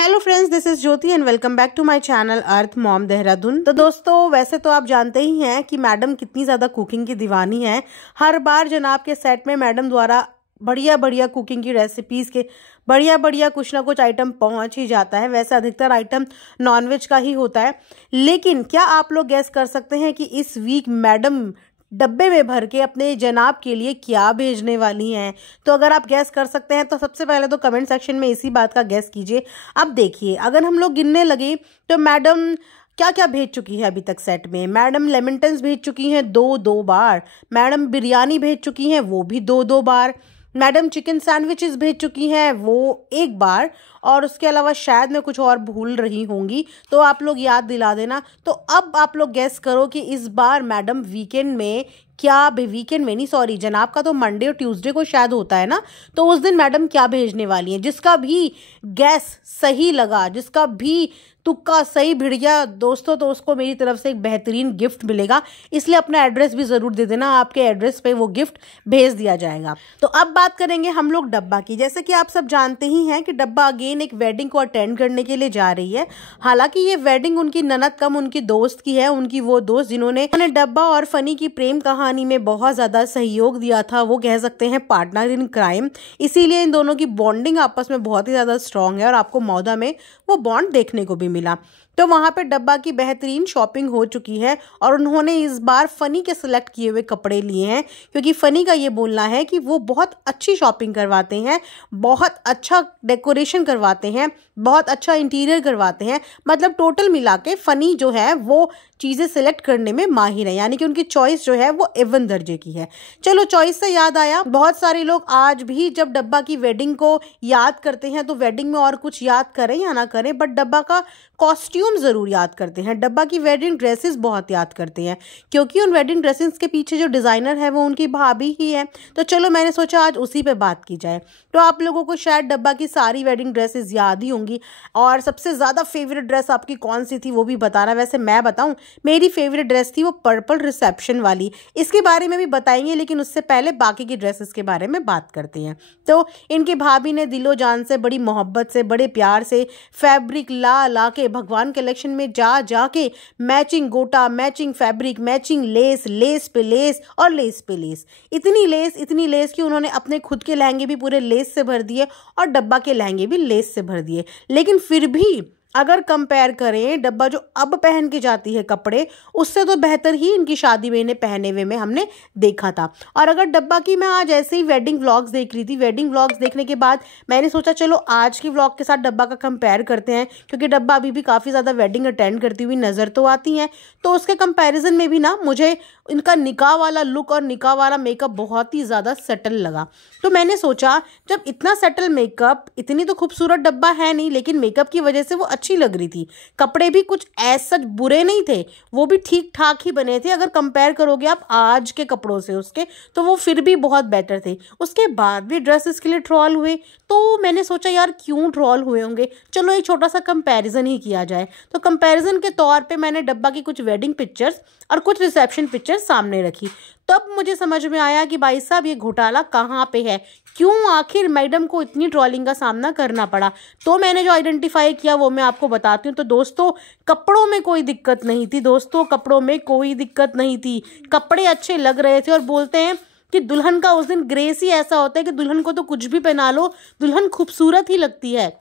Hello friends, this is Jyoti and welcome back to my channel earth mom Dehradun. तो दोस्तों, वैसे तो आप जानते ही हैं कि मैडम कितनी ज़्यादा कुकिंग की दीवानी है। हर बार जनाब के सेट में मैडम द्वारा बढ़िया बढ़िया कुकिंग की रेसिपीज़ के बढ़िया कुछ ना कुछ आइटम पहुंच ही जाता है। वैसे अधिकतर आइटम नॉनवेज का ही होता है, लेकिन क्या आप लोग गैस कर सकते हैं कि इस वीक मैडम डब्बे में भर के अपने जनाब के लिए क्या भेजने वाली हैं? तो अगर आप गैस कर सकते हैं तो सबसे पहले तो कमेंट सेक्शन में इसी बात का गैस कीजिए। अब देखिए, अगर हम लोग गिनने लगे तो मैडम क्या क्या भेज चुकी है अभी तक सेट में। मैडम लेमन भेज चुकी हैं दो बार। मैडम बिरयानी भेज चुकी हैं, वो भी दो बार। मैडम चिकन सैंडविचेस भेज चुकी हैं, वो एक बार। और उसके अलावा शायद मैं कुछ और भूल रही होंगी, तो आप लोग याद दिला देना। तो अब आप लोग गेस करो कि इस बार मैडम वीकेंड में क्या, वीकेंड में नहीं सॉरी, जनाब का तो मंडे और ट्यूसडे को शायद होता है ना, तो उस दिन मैडम क्या भेजने वाली है। जिसका भी गैस सही लगा, जिसका भी तुक्का सही भिड़ गया दोस्तों, तो उसको मेरी तरफ से एक बेहतरीन गिफ्ट मिलेगा। इसलिए अपना एड्रेस भी ज़रूर दे देना, आपके एड्रेस पे वो गिफ्ट भेज दिया जाएगा। तो अब बात करेंगे हम लोग डब्बा की। जैसे कि आप सब जानते ही हैं कि डब्बा अगेन एक वेडिंग को अटेंड करने के लिए जा रही है। हालांकि ये वेडिंग उनकी ननद कम उनकी दोस्त की है, उनकी वो दोस्त जिन्होंने डब्बा और फनी की प्रेम कहानी में बहुत ज़्यादा सहयोग दिया था। वो कह सकते हैं पार्टनर इन क्राइम। इसीलिए इन दोनों की बॉन्डिंग आपस में बहुत ही ज़्यादा स्ट्रांग है और आपको मौदा में वो बॉन्ड देखने को भी मिला। तो वहां पे डब्बा की बेहतरीन शॉपिंग हो चुकी है और उन्होंने इस बार फनी के सिलेक्ट किए हुए कपड़े लिए हैं, क्योंकि फनी का ये बोलना है कि वो बहुत अच्छी शॉपिंग करवाते हैं, बहुत अच्छा डेकोरेशन करवाते हैं, बहुत अच्छा इंटीरियर करवाते हैं। मतलब टोटल मिला के फनी जो है वो चीज़ें सिलेक्ट करने में माहिर है, यानी कि उनकी चॉइस जो है वो एवन दर्जे की है। चलो, चॉइस से याद आया, बहुत सारे लोग आज भी जब डब्बा की वेडिंग को याद करते हैं तो वेडिंग में और कुछ याद करें या ना करें, बट डब्बा का कॉस्ट्यूम ज़रूर याद करते हैं। डब्बा की वेडिंग ड्रेसेस बहुत याद करते हैं, क्योंकि उन वेडिंग ड्रेसेस के पीछे जो डिज़ाइनर है वो उनकी भाभी ही है। तो चलो, मैंने सोचा आज उसी पे बात की जाए। तो आप लोगों को शायद डब्बा की सारी वेडिंग ड्रेसेस याद ही होंगी, और सबसे ज़्यादा फेवरेट ड्रेस आपकी कौन सी थी वो भी बताना। वैसे मैं बताऊं, मेरी फेवरेट ड्रेस थी वो पर्पल रिसेप्शन वाली। इसके बारे में भी बताएंगे, लेकिन उससे पहले बाकी की ड्रेसेस के बारे में बात करते हैं। तो इनकी भाभी ने दिलो जान से, बड़ी मोहब्बत से, बड़े प्यार से फैब्रिक ला के भगवान कलेक्शन में जा के मैचिंग गोटा, matching fabric, matching less, less पे लेस और लेस पे लेस, इतनी लेस कि उन्होंने अपने खुद के लहंगे भी पूरे लेस से भर दिए और डब्बा के लहंगे भी लेस से भर दिए। लेकिन फिर भी अगर कंपेयर करें डब्बा जो अब पहन के जाती है कपड़े, उससे तो बेहतर ही इनकी शादी में इन्हें पहने हुए में हमने देखा था। और अगर डब्बा की मैं आज ऐसे ही वेडिंग व्लॉग्स देख रही थी, वेडिंग व्लॉग्स देखने के बाद मैंने सोचा चलो आज की व्लॉग के साथ डब्बा का कंपेयर करते हैं, क्योंकि डब्बा अभी भी काफ़ी ज़्यादा वेडिंग अटेंड करती हुई नज़र तो आती हैं। तो उसके कंपेरिजन में भी ना मुझे इनका निकाह वाला लुक और निकाह वाला मेकअप बहुत ही ज़्यादा सेटल लगा। तो मैंने सोचा जब इतना सेटल मेकअप, इतनी तो खूबसूरत डब्बा है नहीं, लेकिन मेकअप की वजह से वो अच्छी लग रही थी। कपड़े भी कुछ ऐसा बुरे नहीं थे, वो भी ठीक ठाक ही बने थे। अगर कंपेयर करोगे आप आज के कपड़ों से उसके, तो वो फिर भी बहुत बेटर थे। उसके बाद भी ड्रेसेस के लिए ट्रॉल हुए, तो मैंने सोचा यार क्यों ट्रॉल हुए होंगे, चलो एक छोटा सा कंपैरिजन ही किया जाए। तो कंपैरिजन के तौर पे मैंने डब्बा की कुछ वेडिंग पिक्चर्स और कुछ रिसेप्शन पिक्चर्स सामने रखी। तब मुझे समझ में आया कि भाई साहब ये घोटाला कहाँ पे है, क्यों आखिर मैडम को इतनी ट्रोलिंग का सामना करना पड़ा। तो मैंने जो आइडेंटिफाई किया वो मैं आपको बताती हूँ। तो दोस्तों, कपड़ों में कोई दिक्कत नहीं थी, दोस्तों कपड़ों में कोई दिक्कत नहीं थी। कपड़े अच्छे लग रहे थे, और बोलते हैं कि दुल्हन का उस दिन ग्रेस ही ऐसा होता है कि दुल्हन को तो कुछ भी पहना लो, दुल्हन खूबसूरत ही लगती है।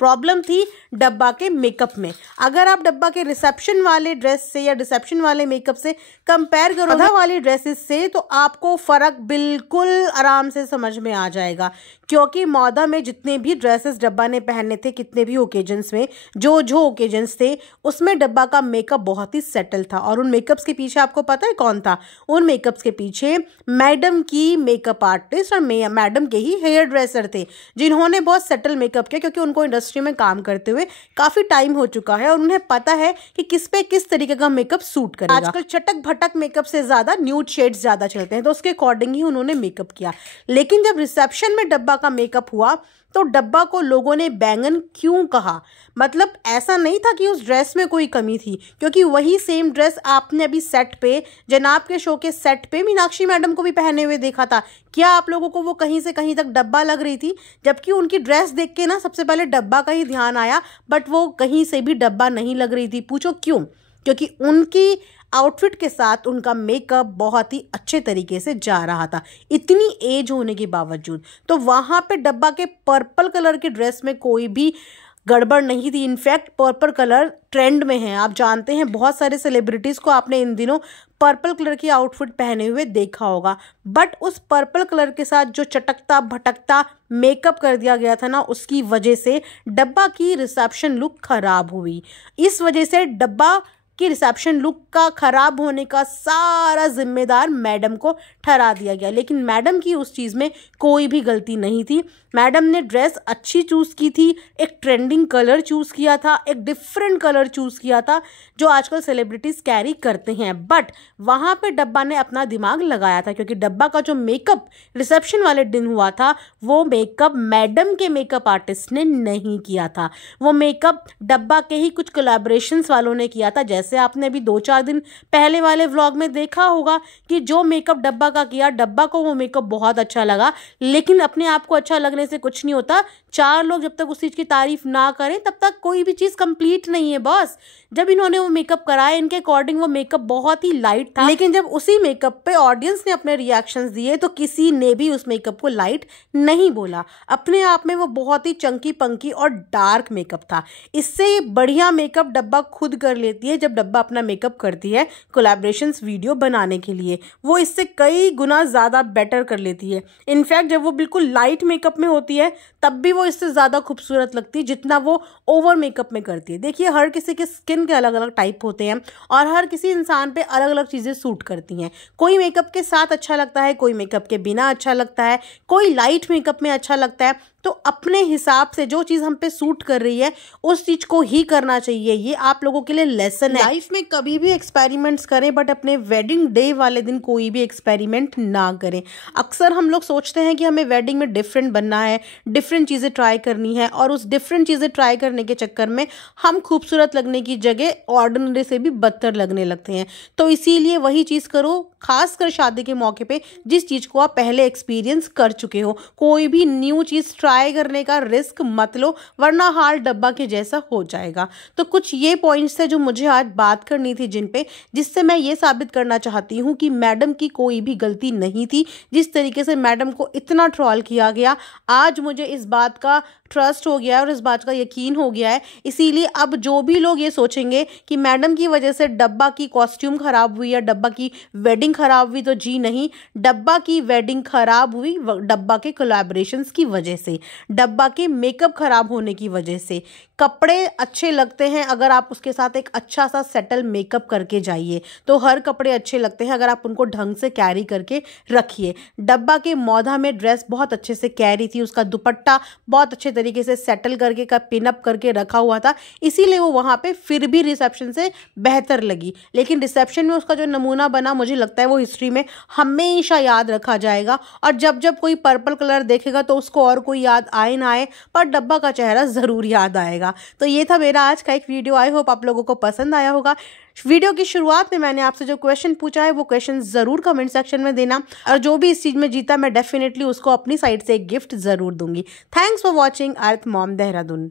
प्रॉब्लम थी डब्बा के मेकअप में। अगर आप डब्बा के रिसेप्शन वाले ड्रेस से या रिसेप्शन वाले मेकअप से कंपेयर करो मौदा वाली ड्रेसेस से, तो आपको फ़र्क बिल्कुल आराम से समझ में आ जाएगा। क्योंकि मौदा में जितने भी ड्रेसेस डब्बा ने पहने थे, कितने भी ओकेजन्स में, जो ओकेजन्स थे, उसमें डब्बा का मेकअप बहुत ही सेटल था। और उन मेकअप्स के पीछे आपको पता है कौन था? उन मेकअप्स के पीछे मैडम की मेकअप आर्टिस्ट और मैडम के ही हेयर ड्रेसर थे, जिन्होंने बहुत सेटल मेकअप किया, क्योंकि उनको इंडस्ट्री में काम करते हुए काफ़ी टाइम हो चुका है और उन्हें पता है कि किस पे किस तरीके का मेकअप सूट करेगा। आजकल चटक भटक मेकअप से ज़्यादा न्यूड शेड्स ज़्यादा चलते हैं, तो उसके अकॉर्डिंग ही उन्होंने मेकअप किया। लेकिन जब रिसेप्शन में डब्बा का मेकअप हुआ तो डब्बा को लोगों ने बैंगन क्यों कहा? मतलब ऐसा नहीं था कि उस ड्रेस में कोई कमी थी, क्योंकि वही सेम ड्रेस आपने अभी सेट पे, जनाब के शो के सेट पे मीनाक्षी मैडम को भी पहने हुए देखा था। क्या आप लोगों को वो कहीं से कहीं तक डब्बा लग रही थी? जबकि उनकी ड्रेस देख के ना सबसे पहले डब्बा का ही ध्यान आया, बट वो कहीं से भी डब्बा नहीं लग रही थी। पूछो क्यों? क्योंकि उनकी आउटफिट के साथ उनका मेकअप बहुत ही अच्छे तरीके से जा रहा था, इतनी एज होने के बावजूद। तो वहाँ पे डब्बा के पर्पल कलर की ड्रेस में कोई भी गड़बड़ नहीं थी। इनफैक्ट पर्पल कलर ट्रेंड में है, आप जानते हैं बहुत सारे सेलिब्रिटीज़ को आपने इन दिनों पर्पल कलर की आउटफिट पहने हुए देखा होगा। बट उस पर्पल कलर के साथ जो चटकता भटकता मेकअप कर दिया गया था ना, उसकी वजह से डब्बा की रिसेप्शन लुक खराब हुई। इस वजह से डब्बा कि रिसेप्शन लुक का खराब होने का सारा जिम्मेदार मैडम को ठहरा दिया गया। लेकिन मैडम की उस चीज़ में कोई भी गलती नहीं थी। मैडम ने ड्रेस अच्छी चूज़ की थी, एक ट्रेंडिंग कलर चूज़ किया था, एक डिफरेंट कलर चूज़ किया था जो आजकल सेलिब्रिटीज़ कैरी करते हैं। बट वहाँ पे डब्बा ने अपना दिमाग लगाया था, क्योंकि डब्बा का जो मेकअप रिसेप्शन वाले दिन हुआ था, वो मेकअप मैडम के मेकअप आर्टिस्ट ने नहीं किया था। वो मेकअप डब्बा के ही कुछ कोलैबोरेशंस वालों ने किया था। जैसे आपने अभी 2-4 दिन पहले वाले व्लॉग में देखा होगा कि जो मेकअप डब्बा का किया, डब्बा को वो मेकअप बहुत अच्छा लगा। लेकिन अपने आप को अच्छा लगने से कुछ नहीं होता। 4 लोग जब तक उस चीज़ की तारीफ ना करें तब तक कोई भी चीज़ कंप्लीट नहीं है बॉस। जब इन्होंने वो मेकअप कराया, इनके अकॉर्डिंग वो मेकअप बहुत ही लाइट था, लेकिन जब उसी मेकअप पे ऑडियंस ने अपने रिएक्शंस दिए तो किसी ने भी उस मेकअप को लाइट नहीं बोला। अपने आप में वो बहुत ही चंकी पंकी और डार्क मेकअप था। इससे बढ़िया मेकअप डब्बा खुद कर लेती है जब डब्बा अपना मेकअप करती है कोलैबोरेशंस वीडियो बनाने के लिए। वो इससे कई गुना ज़्यादा बेटर कर लेती है। इनफैक्ट जब वो बिल्कुल लाइट मेकअप में होती है तब भी वो इससे ज़्यादा खूबसूरत लगती है जितना वो ओवर मेकअप में करती है। देखिए, हर किसी के स्किन के अलग अलग टाइप होते हैं और हर किसी इंसान पे अलग अलग चीज़ें सूट करती हैं। कोई मेकअप के साथ अच्छा लगता है, कोई मेकअप के बिना अच्छा लगता है, कोई लाइट मेकअप में अच्छा लगता है। तो अपने हिसाब से जो चीज़ हम पे सूट कर रही है उस चीज़ को ही करना चाहिए। ये आप लोगों के लिए लेसन है। लाइफ में कभी भी एक्सपेरिमेंट्स करें, बट अपने वेडिंग डे वाले दिन कोई भी एक्सपेरिमेंट ना करें। अक्सर हम लोग सोचते हैं कि हमें वेडिंग में डिफरेंट बनना है, डिफरेंट चीज़ें ट्राई करनी है, और उस डिफरेंट चीज़ें ट्राई करने के चक्कर में हम खूबसूरत लगने की जगह ऑर्डिनरी से भी बदतर लगने लगते हैं। तो इसीलिए वही चीज़ करो, खासकर शादी के मौके पे, जिस चीज़ को आप पहले एक्सपीरियंस कर चुके हो। कोई भी न्यू चीज़ ट्राई करने का रिस्क मत लो, वरना हाल डब्बा के जैसा हो जाएगा। तो कुछ ये पॉइंट्स है जो मुझे आज बात करनी थी जिससे मैं ये साबित करना चाहती हूँ कि मैडम की कोई भी गलती नहीं थी। जिस तरीके से मैडम को इतना ट्रोल किया गया, आज मुझे इस बात का ट्रस्ट हो गया है और इस बात का यकीन हो गया है। इसीलिए अब जो भी लोग ये सोचेंगे कि मैडम की वजह से डब्बा की कॉस्ट्यूम खराब हुई या डब्बा की वेडिंग खराब हुई, तो जी नहीं, डब्बा की वेडिंग खराब हुई डब्बा के कोलैबोरेशंस की वजह से, डब्बा के मेकअप खराब होने की वजह से। कपड़े अच्छे लगते हैं अगर आप उसके साथ एक अच्छा सा सेटल मेकअप करके जाइए, तो हर कपड़े अच्छे लगते हैं अगर आप उनको ढंग से कैरी करके रखिए। डब्बा के मौधा में ड्रेस बहुत अच्छे से कैरी थी, उसका दुपट्टा बहुत अच्छे तरीके से सेटल करके का पिनअप करके रखा हुआ था, इसीलिए वो वहाँ पे फिर भी रिसेप्शन से बेहतर लगी। लेकिन रिसेप्शन में उसका जो नमूना बना, मुझे लगता है वो हिस्ट्री में हमेशा याद रखा जाएगा। और जब जब कोई पर्पल कलर देखेगा तो उसको और कोई याद आए ना आए, पर डब्बा का चेहरा ज़रूर याद आएगा। तो ये था मेरा आज का एक वीडियो। आई होप आप लोगों को पसंद आया होगा। वीडियो की शुरुआत में मैंने आपसे जो क्वेश्चन पूछा है वो क्वेश्चन ज़रूर कमेंट सेक्शन में देना, और जो भी इस चीज़ में जीता मैं डेफिनेटली उसको अपनी साइड से एक गिफ्ट ज़रूर दूंगी। Thanks for watching earth mom Dehradun.